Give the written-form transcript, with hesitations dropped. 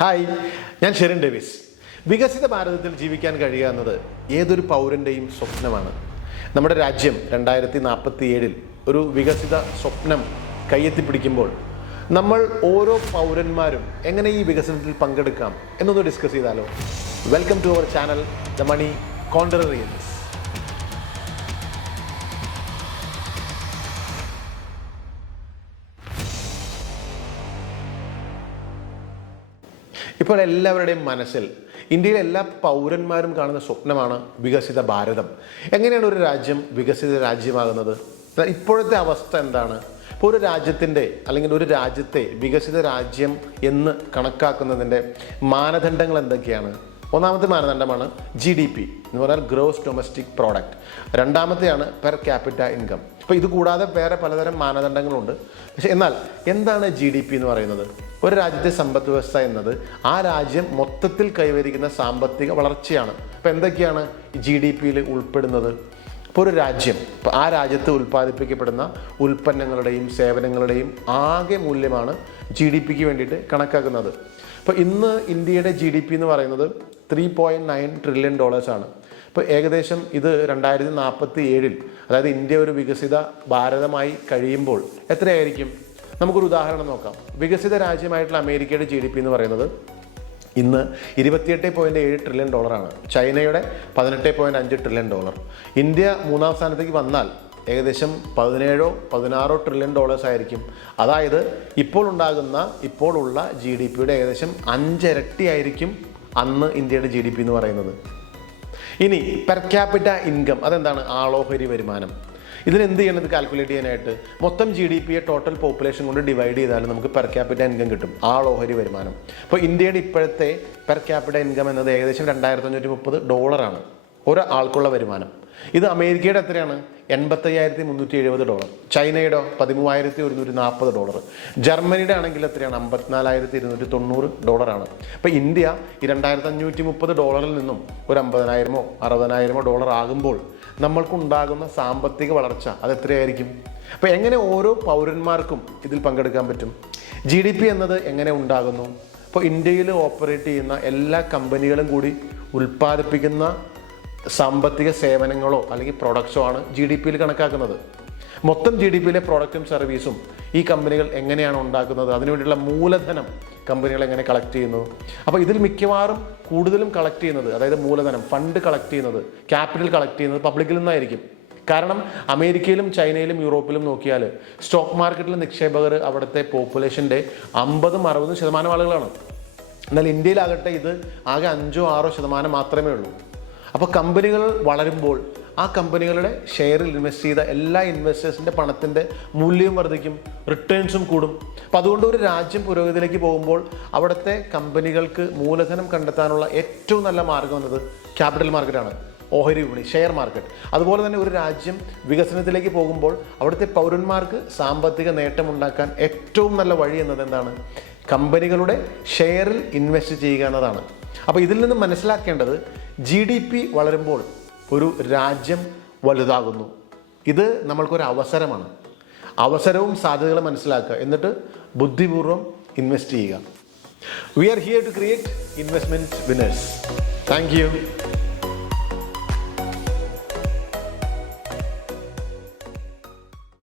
Hi, ഞാൻ Sherin Davis. വികസിത ഭാരതത്തിൽ ജീവിക്കാൻ കഴിയുക എന്നത് ഏതൊരു പൗരൻ്റെയും സ്വപ്നമാണ്. നമ്മുടെ രാജ്യം 2047 ഒരു വികസിത സ്വപ്നം കയ്യെത്തിപ്പിടിക്കുമ്പോൾ നമ്മൾ ഓരോ പൗരന്മാരും എങ്ങനെ ഈ വികസനത്തിൽ പങ്കെടുക്കാം എന്നൊന്ന് ഡിസ്കസ് ചെയ്താലോ? Welcome to our channel the money contrarians. ഇപ്പോൾ എല്ലാവരുടെയും മനസ്സിൽ ഇന്ത്യയിലെ എല്ലാ പൗരന്മാരും കാണുന്ന സ്വപ്നമാണ് വികസിത ഭാരതം. എങ്ങനെയാണ് ഒരു രാജ്യം വികസിത രാജ്യമാകുന്നത്? ഇപ്പോഴത്തെ അവസ്ഥ എന്താണ്? ഇപ്പോൾ ഒരു രാജ്യത്തിൻ്റെ അല്ലെങ്കിൽ ഒരു രാജ്യത്തെ വികസിത രാജ്യം എന്ന് കണക്കാക്കുന്നതിൻ്റെ മാനദണ്ഡങ്ങൾ എന്തൊക്കെയാണ്? ഒന്നാമത്തെ മാനദണ്ഡമാണ് GDP എന്ന് പറഞ്ഞാൽ ഗ്രോസ് ഡൊമസ്റ്റിക് പ്രോഡക്റ്റ്. രണ്ടാമത്തെയാണ് പെർ ക്യാപിറ്റ ഇൻകം. അപ്പോൾ ഇത് കൂടാതെ വേറെ പലതരം മാനദണ്ഡങ്ങളുണ്ട്. പക്ഷേ എന്നാൽ എന്താണ് GDP എന്ന് പറയുന്നത്? ഒരു രാജ്യത്തെ സമ്പദ് വ്യവസ്ഥ എന്നത് ആ രാജ്യം മൊത്തത്തിൽ കൈവരിക്കുന്ന സാമ്പത്തിക വളർച്ചയാണ്. അപ്പോൾ എന്തൊക്കെയാണ് GDPയിൽ ഉൾപ്പെടുന്നത്? ഇപ്പോൾ ഒരു രാജ്യം, ആ രാജ്യത്ത് ഉൽപ്പാദിപ്പിക്കപ്പെടുന്ന ഉൽപ്പന്നങ്ങളുടെയും സേവനങ്ങളുടെയും ആകെ മൂല്യമാണ് GDPക്ക് വേണ്ടിയിട്ട് കണക്കാക്കുന്നത്. ഇപ്പോൾ ഇന്ന് ഇന്ത്യയുടെ GDP എന്ന് പറയുന്നത് $3.9 ട്രില്യൺ ആണ്. ഇപ്പോൾ ഏകദേശം ഇത് 2047 അതായത് ഇന്ത്യ ഒരു വികസിത ഭാരതമായി കഴിയുമ്പോൾ എത്രയായിരിക്കും? നമുക്കൊരു ഉദാഹരണം നോക്കാം. വികസിത രാജ്യമായിട്ടുള്ള അമേരിക്കയുടെ GDP എന്ന് പറയുന്നത് ഇന്ന് $28.7 ട്രില്യൺ ആണ്. ചൈനയുടെ $18.5 ട്രില്യൺ. ഇന്ത്യ മൂന്നാം സ്ഥാനത്തേക്ക് വന്നാൽ ഏകദേശം 17-16 ട്രില്യൺ ആയിരിക്കും. അതായത് ഇപ്പോൾ ഉള്ള GDPയുടെ ഏകദേശം 5 ഇരട്ടി ആയിരിക്കും അന്ന് ഇന്ത്യയുടെ GDP എന്ന് പറയുന്നത്. ഇനി പെർ ക്യാപിറ്റ ഇൻകം, അതെന്താണ്? ആളോഹരി വരുമാനം. ഇതിനെന്ത് ചെയ്യണം? ഇത് കാൽക്കുലേറ്റ് ചെയ്യാനായിട്ട് മൊത്തം GDPയെ ടോട്ടൽ പോപ്പുലേഷൻ കൊണ്ട് ഡിവൈഡ് ചെയ്താൽ നമുക്ക് പെർ ക്യാപിറ്റ ഇൻകം കിട്ടും, ആളോഹരി വരുമാനം. അപ്പോൾ ഇന്ത്യയുടെ ഇപ്പോഴത്തെ പെർ ക്യാപിറ്റ ഇൻകം എന്നത് ഏകദേശം $2530 ഒരാൾക്കുള്ള വരുമാനം. ഇത് അമേരിക്കയുടെ എത്രയാണ്? $85,370. ചൈനയുടെ $13,140. ജർമ്മനിയുടെ ആണെങ്കിൽ എത്രയാണ്? $54,290 അപ്പോൾ ഇന്ത്യ ഈ $2,530 നിന്നും ഒരു $50,000 $60,000 ആകുമ്പോൾ നമ്മൾക്കുണ്ടാകുന്ന സാമ്പത്തിക വളർച്ച അതെത്രയായിരിക്കും? അപ്പോൾ എങ്ങനെ ഓരോ പൗരന്മാർക്കും ഇതിൽ പങ്കെടുക്കാൻ പറ്റും? GDP എന്നത് എങ്ങനെ ഉണ്ടാകുന്നു? അപ്പോൾ ഇന്ത്യയിൽ ഓപ്പറേറ്റ് ചെയ്യുന്ന എല്ലാ കമ്പനികളും കൂടി ഉൽപ്പാദിപ്പിക്കുന്ന സാമ്പത്തിക സേവനങ്ങളോ അല്ലെങ്കിൽ പ്രൊഡക്ട്സോ ആണ് GDPയിൽ കണക്കാക്കുന്നത്. മൊത്തം GDPയിലെ പ്രൊഡക്റ്റും സർവീസും ഈ കമ്പനികൾ എങ്ങനെയാണ് ഉണ്ടാക്കുന്നത്? അതിനുവേണ്ടിയുള്ള മൂലധനം കമ്പനികൾ എങ്ങനെ കളക്ട് ചെയ്യുന്നു? അപ്പോൾ ഇതിൽ മിക്കവാറും കൂടുതലും കളക്ട് ചെയ്യുന്നത്, അതായത് മൂലധനം ഫണ്ട് കളക്ട് ചെയ്യുന്നത്, ക്യാപിറ്റൽ കളക്ട് ചെയ്യുന്നത് പബ്ലിക്കിൽ നിന്നായിരിക്കും. കാരണം അമേരിക്കയിലും ചൈനയിലും യൂറോപ്പിലും നോക്കിയാൽ സ്റ്റോക്ക് മാർക്കറ്റിൽ നിക്ഷേപകർ അവിടുത്തെ പോപ്പുലേഷൻ്റെ 50-60% ആളുകളാണ്. എന്നാൽ ഇന്ത്യയിലാകട്ടെ ഇത് ആകെ 5-6% മാത്രമേ ഉള്ളൂ. അപ്പോൾ കമ്പനികൾ വളരുമ്പോൾ ആ കമ്പനികളുടെ ഷെയറിൽ ഇൻവെസ്റ്റ് ചെയ്ത എല്ലാ ഇൻവെസ്റ്റേഴ്സിൻ്റെ പണത്തിൻ്റെ മൂല്യവും വർദ്ധിക്കും, റിട്ടേൺസും കൂടും. അപ്പോൾ അതുകൊണ്ട് ഒരു രാജ്യം പുരോഗതിയിലേക്ക് പോകുമ്പോൾ അവിടുത്തെ കമ്പനികൾക്ക് മൂലധനം കണ്ടെത്താനുള്ള ഏറ്റവും നല്ല മാർഗ്ഗം എന്നത് ക്യാപിറ്റൽ മാർക്കറ്റാണ്, ഓഹരി വിപണി, ഷെയർ മാർക്കറ്റ്. അതുപോലെ തന്നെ ഒരു രാജ്യം വികസനത്തിലേക്ക് പോകുമ്പോൾ അവിടുത്തെ പൗരന്മാർക്ക് സാമ്പത്തിക നേട്ടമുണ്ടാക്കാൻ ഏറ്റവും നല്ല വഴി എന്നത് എന്താണ്? കമ്പനികളുടെ ഷെയറിൽ ഇൻവെസ്റ്റ് ചെയ്യുക എന്നതാണ്. അപ്പോൾ ഇതിൽ നിന്ന് മനസ്സിലാക്കേണ്ടത് GDP വളരുമ്പോൾ ഒരു രാജ്യം വലുതാകുന്നു. ഇത് നമ്മൾക്കൊരു അവസരമാണ്. അവസരവും സാധ്യതകളും മനസ്സിലാക്കുക, എന്നിട്ട് ബുദ്ധിപൂർവ്വം ഇൻവെസ്റ്റ് ചെയ്യുക. We are here to create investment winners. Thank you.